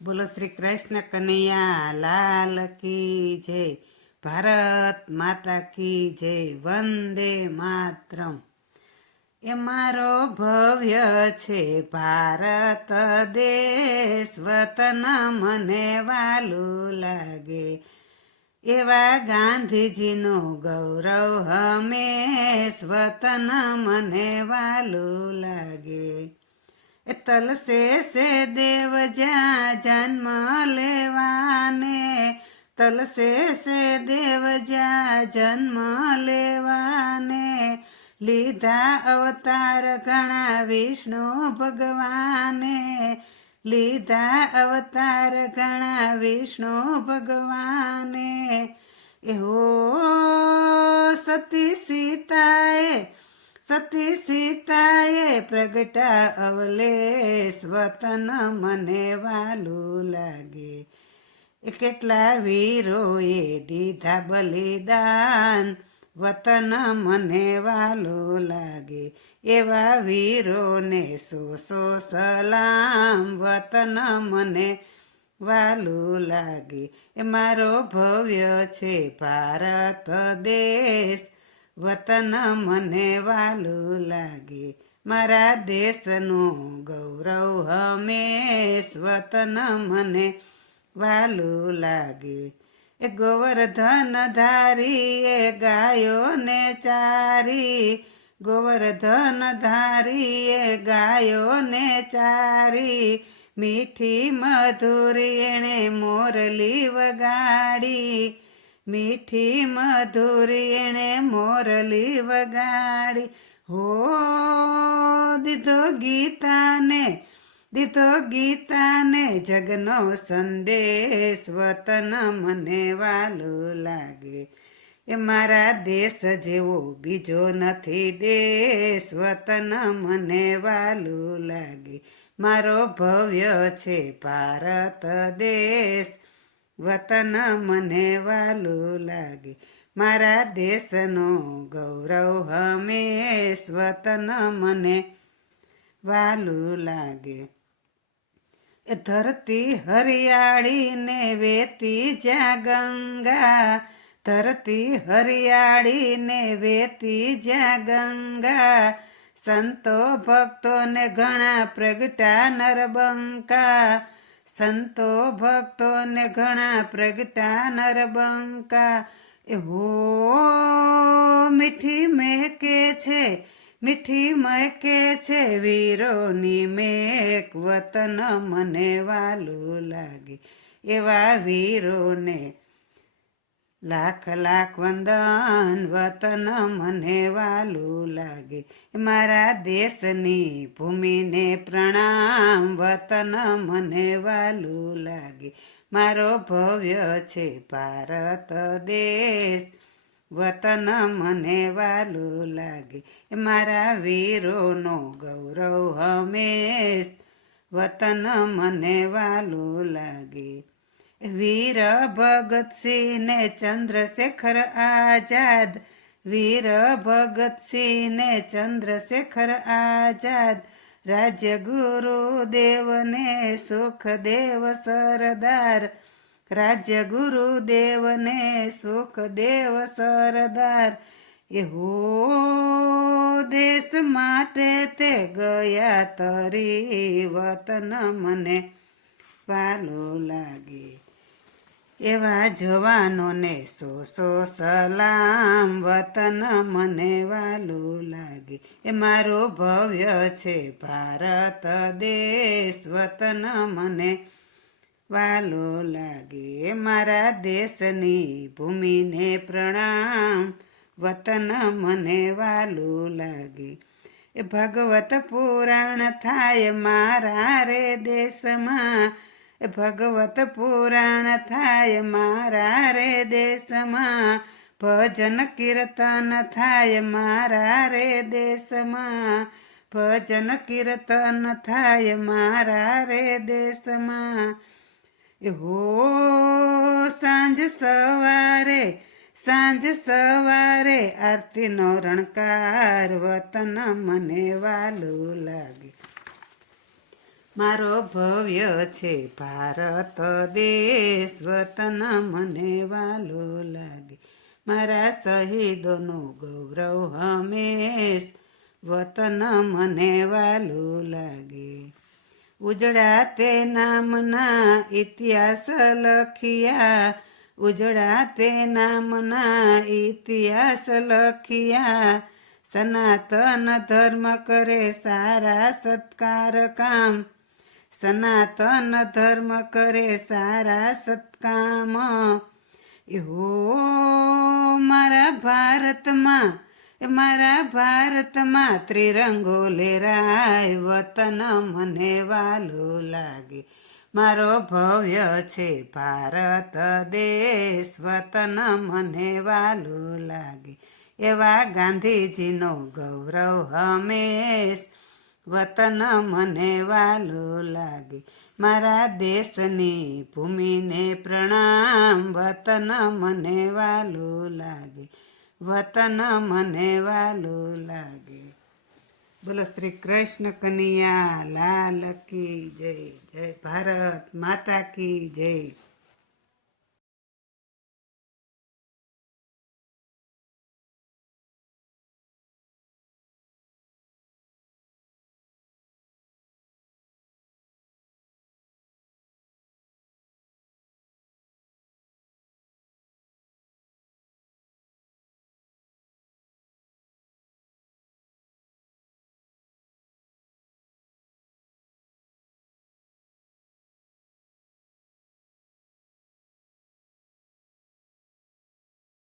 બોલો શ્રી કૃષ્ણ કનૈયા લાલ કી જય. ભારત માતા કી જય. વંદે માતરમ. એ મારો ભવ્ય છે ભારત દેશ, વતન મને વાલું લાગે. એવા ગાંધીજીનું ગૌરવ હંમેશ, વતન મને વાલું લાગે. એ તલસે સે દેવ જ્યાં જન્મ લેવાને, તલસે સે દેવ જ્યાં જન્મ લેવાને, લીધા અવતાર ઘણા વિષ્ણુ ભગવાને, લીધા અવતાર ઘણા વિષ્ણુ ભગવાને. એહો સતી સીતાએ પ્રગટા અવલેશ, વતન મને વાલું લાગે. એ કેટલા વીરોએ દીધા બલિદાન, વતન મને વાલું લાગે. એવા વીરોને સો સલામ, વતન મને વાલું લાગે. એ મારો ભવ્ય છે ભારત દેશ, વતન મને વાલું લાગે. મારા દેશનું ગૌરવ હંમેશ, વતન મને વાલું લાગે. એ ગોવર્ધન ધારી એ ગાયોને ચારી, ગોવર્ધન ધારી એ ગાયોને ચારી, મીઠી મધુરી એણે મોરલી વગાડી, મીઠી મધુરી એણે મોરલી વગાડી. હો દીધો ગીતાને જગનો સંદેશ, વતન મને વાલું લાગે. એ મારા દેશ જેવો બીજો નથી દેશ, વતન મને વાલું લાગે. મારો ભવ્ય છે ભારત દેશ, વતન મને વાલું લાગે. મારા દેશનું ગૌરવ હંમેશ, વતન મને વાલું લાગે. એ ધરતી હરિયાળી ને વેતી જ્યાં ગંગા, ધરતી હરિયાળી ને વેતી જ્યાં ગંગા, સંતો ભક્તોને ઘણા પ્રગટા નરબંકા, સંતો ભક્તોને ઘણા પ્રગટા નરબંકા. એ હો મીઠી મહેકે છે વીરોની મેક, વતન મને વાલું લાગે. એવા વીરોને લાખ લાખ વંદન, વતન મને વાલું લાગે. મારા દેશની ભૂમિને પ્રણામ, વતન મને વાલું લાગે. મારો ભવ્ય છે ભારત દેશ, વતન મને વાલું લાગે. મારા વીરોનો ગૌરવ હંમેશ, વતન મને વાલું લાગે. વીર ભગતસિંહ ને ચંદ્રશેખર આઝાદ, વીર ભગતસિંહ ને ચંદ્રશેખર આઝાદ, રાજ્યગુરુ દેવને સુખદેવ સરદાર, રાજ્યગુરુ દેવને સુખદેવ સરદાર. એ હો દેશ માટે તે ગયા તરી, વતન મને વાલું લાગે. એવા જવાનોને સો સલામ, વતન મને વાલું લાગે. એ મારો ભવ્ય છે ભારત દેશ, વતન મને વાલું લાગે. મારા દેશની ભૂમિને પ્રણામ, વતન મને વાલું લાગે. એ ભગવત પુરાણ થાય મારા રે દેશમાં, એ ભગવત પુરાણ થાય મારા રે દેશમાં, ભજન કીર્તન થાય મારા રે દેશમાં, ભજન કીર્તન થાય મારા રે દેશમાં. એ હો સાંજ સવારે આરતીનો રણકાર, વતન મને વાલું લાગે. મારો ભવ્ય છે ભારત દેશ વતન મને વાલો લાગે મારા શહીદોનું ગૌરવ હંમેશ વતન મને વાલું લાગે ઉજળા તે નામના ઇતિહાસ લખિયા ઉજળા તે નામના ઇતિહાસ લખિયા સનાતન ધર્મ કરે સારા સત્કાર કામ સનાતન ધર્મ કરે સારા સત્કામ એવો મારા ભારતમાં ત્રિરંગો લહેરાય વતન મને વાલું લાગે મારો ભવ્ય છે ભારત દેશ વતન મને વાલું લાગે એવા ગાંધીજીનો ગૌરવ હંમેશ વતન મને વાલું લાગે મારા દેશની ભૂમિને પ્રણામ વતન મને વાલું લાગે વતન મને વાલું લાગે બોલો શ્રી કૃષ્ણ કનૈયા લાલ કી જય જય ભારત માતા કી જય